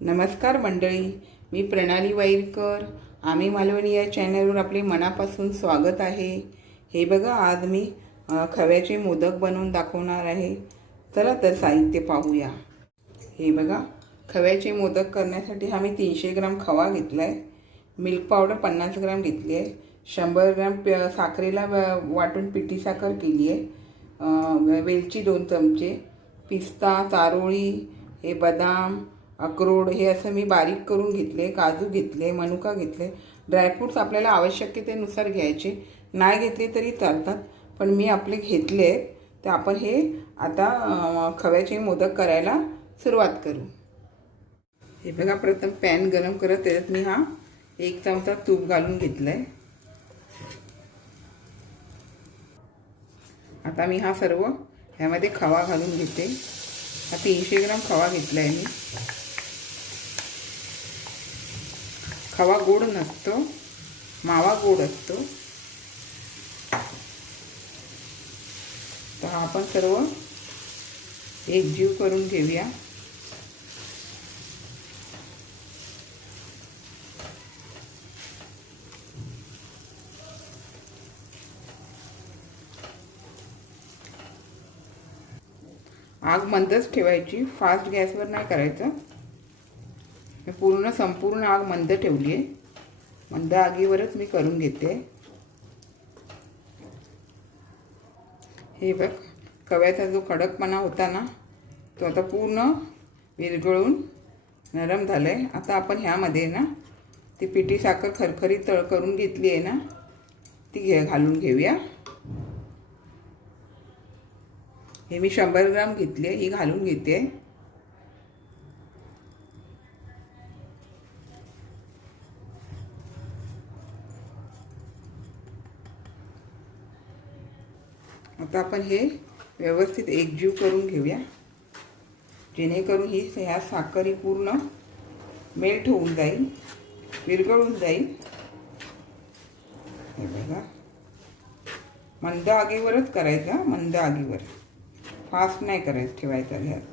नमस्कार मंडळी मी प्रणाली वाईरकर. आम्ही मालवणी या चॅनलवर आपले मनापासून स्वागत आहे. हे बघा आज मी खव्याचे मोदक बनवून दाखवणार आहे. चला तर साहित्य पाहूया. हे बघा खव्याचे मोदक करण्यासाठी हा मी तीनशे ग्राम खवा घेतला आहे मिल्क पावडर पन्नास ग्राम घेतली आहे. शंभर ग्राम प साखरेला व- वाटून पिठी साखर केली आहे. वेलची दोन चमचे पिस्ता चारोळी हे बदाम अक्रोड हे असं मी बारीक करून घेतले काजू घेतले मनुका घेतले. ड्रायफ्रूट्स आपल्याला आवश्यकतेनुसार घ्यायचे. नाही घेतले तरी चालतात पण मी आपले घेतले तर आपण हे आता खव्याचे मोदक करायला सुरुवात करू. हे बघा प्रथम पॅन गरम करत त्याच्यात मी हा एक चमचा तूप घालून घेतलं आहे आता मी हा सर्व ह्यामध्ये खवा घालून घेते. हा तीनशे ग्राम खवा घेतला आहे मी. खवा गोड नसतो मावा गोड असतो. तर आपण सर्व एकजीव करून घेऊया. आग मंदच ठेवायची फास्ट गॅसवर नाही करायचं. पूर्ण संपूर्ण आग मंद ठेवली आहे. मंद आगीवरच मी करून घेते. हे बघ कव्याचा जो कडकपणा होता ना तो आता पूर्ण विरघळून नरम झालं आहे आता आपण ह्यामध्ये ना ती पिठी साखर खरखरी तळ करून घेतली आहे ना ती घे घालून घेऊया. हे मी शंभर ग्राम घेतली आहे ही घालून घेते. आता आपण हे व्यवस्थित एकजीव करून घेऊया. जेणेकरून ही ह्या साखर ही पूर्ण मेल्ट होऊन जाईल विरघळून जाईल. हे बघा. मंद आगीवरच करायचा मंद आगीवर. फास्ट नाही करायचं ठेवायचा गॅस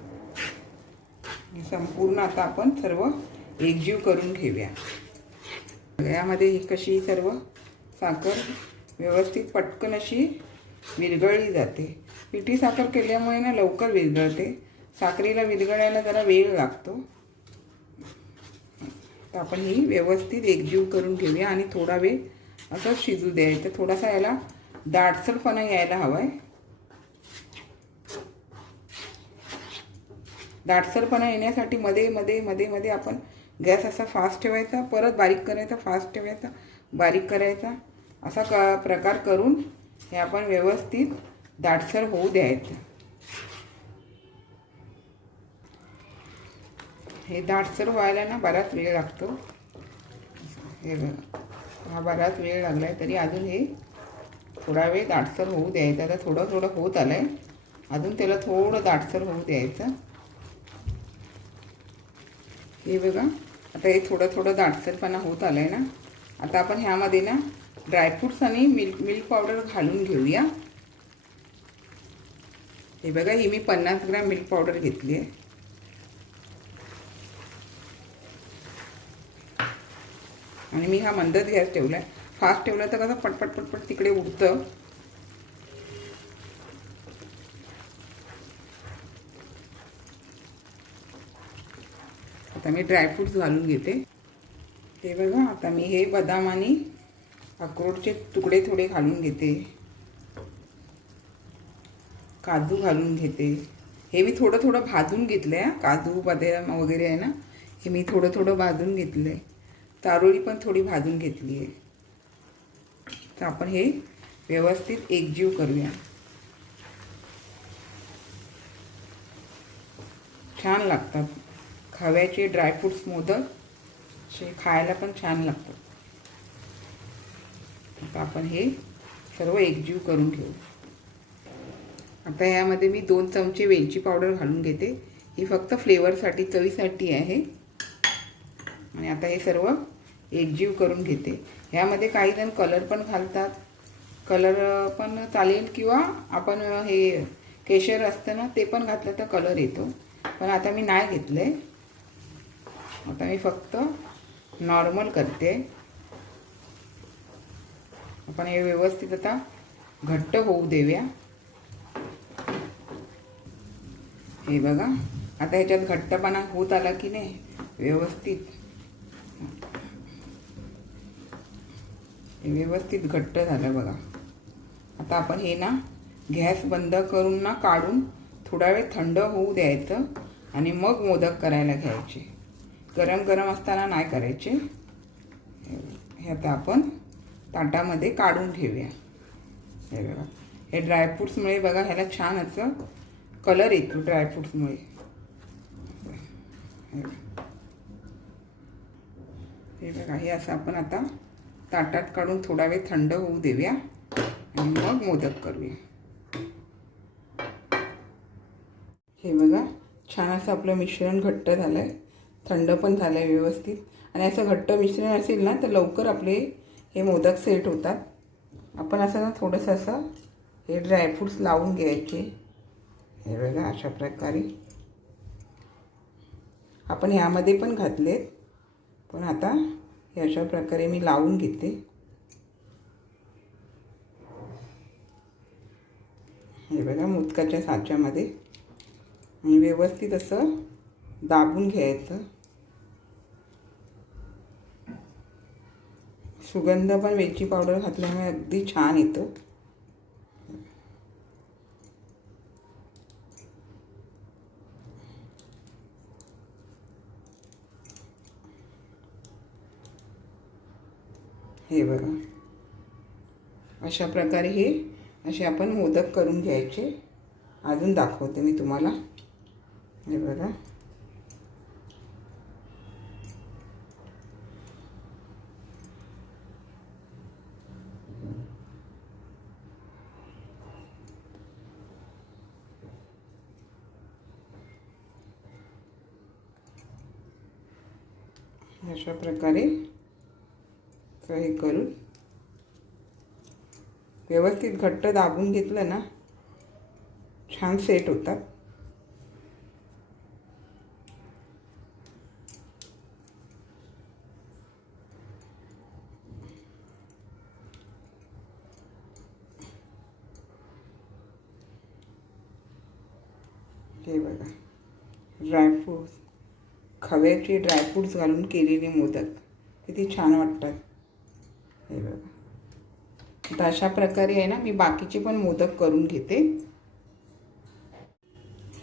संपूर्ण आता आपण सर्व एकजीव करून घेऊया. यामध्ये ही कशी सर्व साखर व्यवस्थित पटकन अशी विरघळली जाते. पिठी साखर केल्यामुळे ना लवकर विरघळते. साखरेला विरघळायला जरा वेळ लागतो. तर आपण ही व्यवस्थित एकजीव करून घेऊया आणि थोडा वेळ असं शिजू द्यायचं. थोडासा याला दाटसरपणा यायला हवा आहे दाटसरपणा येण्यासाठी मध्ये मध्ये मध्ये मध्ये आपण गॅस असा फास्ट ठेवायचा. परत बारीक करायचा फास्ट ठेवायचा बारीक करायचा. असा क प्रकार करून हे आपण व्यवस्थित दाटसर होऊ द्यायचं. हे दाटसर व्हायला ना बराच वेळ लागतो. हे बघा हा बराच वेळ लागला आहे तरी अजून हे थोडा वेळ दाटसर होऊ द्यायचं. आता थोडं थोडं होत आलं आहे अजून त्याला थोडं दाटसर होऊ द्यायचं. हे बघा आता हे थोडं थोडं दाटसरपणा होत आलं आहे ना. आता आपण ह्यामध्ये ना ड्रायफ्रूट्स आणि मिल्क मिल्क पावडर घालून घेऊया. हे बघा ही मी पन्नास ग्राम मिल्क पावडर घेतली आहे. आणि मी हा मंदच गॅस ठेवला आहे. फास्ट ठेवला तर कसं पटपट पटपट तिकडे उडतं. आता मी ड्रायफ्रूट्स घालून घेते. हे बघा आता मी हे बदाम आणि अक्रोडचे तुकडे थोडे घालून घेते. काजू घालून घेते. हे मी थोडं थोडं भाजून घेतलं आहे काजू बदाम वगैरे आहे ना हे मी थोडं थोडं भाजून घेतलं आहे तारोळी पण थोडी भाजून घेतली आहे. तर आपण हे व्यवस्थित एकजीव करूया. छान लागतात. खव्याचे ड्रायफ्रूट्स मोदक असे खायला पण छान लागतात. आता आपण हे सर्व एकजीव करून घेऊ. आता यामध्ये मी दोन चमचे वेलची पावडर घालून घेते. ही फक्त फ्लेवरसाठी चवीसाठी आहे. आणि आता हे सर्व एकजीव करून घेते. ह्यामध्ये काही जण कलर पण घालतात. कलर पण चालेल किंवा आपण हे केशर असतं ना ते पण घातलं तर कलर येतो. पण आता मी नाही घेतलं आहे आता मी फक्त नॉर्मल करते. आपण हे व्यवस्थित आता घट्ट होऊ देऊया. हे बघा आता ह्याच्यात घट्टपणा होत आला की नाही? व्यवस्थित. व्यवस्थित घट्ट झालं बघा. आता आपण हे ना गॅस बंद करून ना काढून थोडा वेळ थंड होऊ द्यायचं आणि मग मोदक करायला घ्यायचे. गरम गरम असताना नाही करायचे. हे आता आपण ताटामध्ये काढून ठेवूया. हे बघा. हे ड्रायफ्रूट्समुळे बघा ह्याला छान असं कलर येतो ड्रायफ्रूट्समुळे हे बघा. हे असं आपण आता ताटात काढून थोडा वेळ थंड होऊ देऊया आणि मग मोदक करूया. हे बघा छान असं आपलं मिश्रण घट्ट झालं आहे थंड पण झालं आहे व्यवस्थित. आणि असं घट्ट मिश्रण असेल ना तर लवकर आपले हे मोदक सेट होतात. आपण असं ना थोडंसं असं हे ड्रायफ्रूट्स लावून घ्यायचे. हे बघा अशा प्रकारे. आपण ह्यामध्ये पण घातलेत. पण आता हे अशा प्रकारे मी लावून घेते. हे बघा मुदकाच्या साच्यामध्ये. आणि व्यवस्थित असं दाबून घ्यायचं. सुगंध पण वेलची पावडर घातल्यामुळे अगदी छान येतं. हे बघा. अशा प्रकारे हे असे आपण मोदक करून घ्यायचे. अजून दाखवते मी तुम्हाला. हे बघा. अशा प्रकारे हे करून व्यवस्थित घट्ट दाबून घेतलं ना छान सेट होतात. हे बघा ड्रायफ्रूट्स खव्याचे ड्रायफ्रूट्स घालून केलेले मोदक. किती छान वाटतात. हे बघा. तर अशा प्रकारे आहे ना मी बाकीचे पण मोदक करून घेते.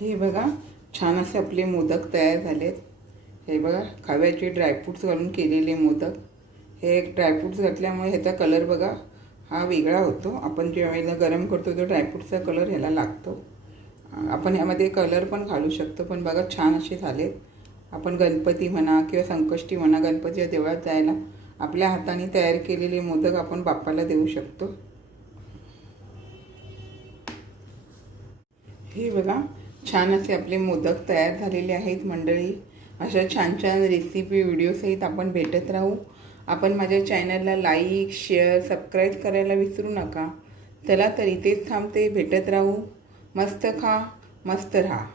हे बघा छान असे आपले मोदक तयार झालेत. हे बघा खव्याचे ड्रायफ्रूट्स घालून केलेले मोदक. हे ड्रायफ्रूट्स घातल्यामुळे ह्याचा कलर बघा हा वेगळा होतो. आपण ज्यावेळेला गरम करतो तो ड्रायफ्रूटचा कलर ह्याला लागतो. आपण ह्यामध्ये कलर पण घालू शकतो पण बघा छान असे झालेत. आपण गणपती म्हणा किंवा संकष्टी म्हणा गणपतीच्या देवळात जायला आपल्या हाताने तयार केलेले मोदक आपण बाप्पाला देऊ शकतो. हे बघा छान असे आपले मोदक तयार झालेले आहेत मंडळी. अशा छान छान रेसिपी व्हिडिओसहित आपण भेटत राहू. आपण माझ्या चॅनलला लाईक शेअर सबस्क्राईब करायला विसरू नका. चला तर इथेच थांबते भेटत राहू. मस्त खा मस्त राहा.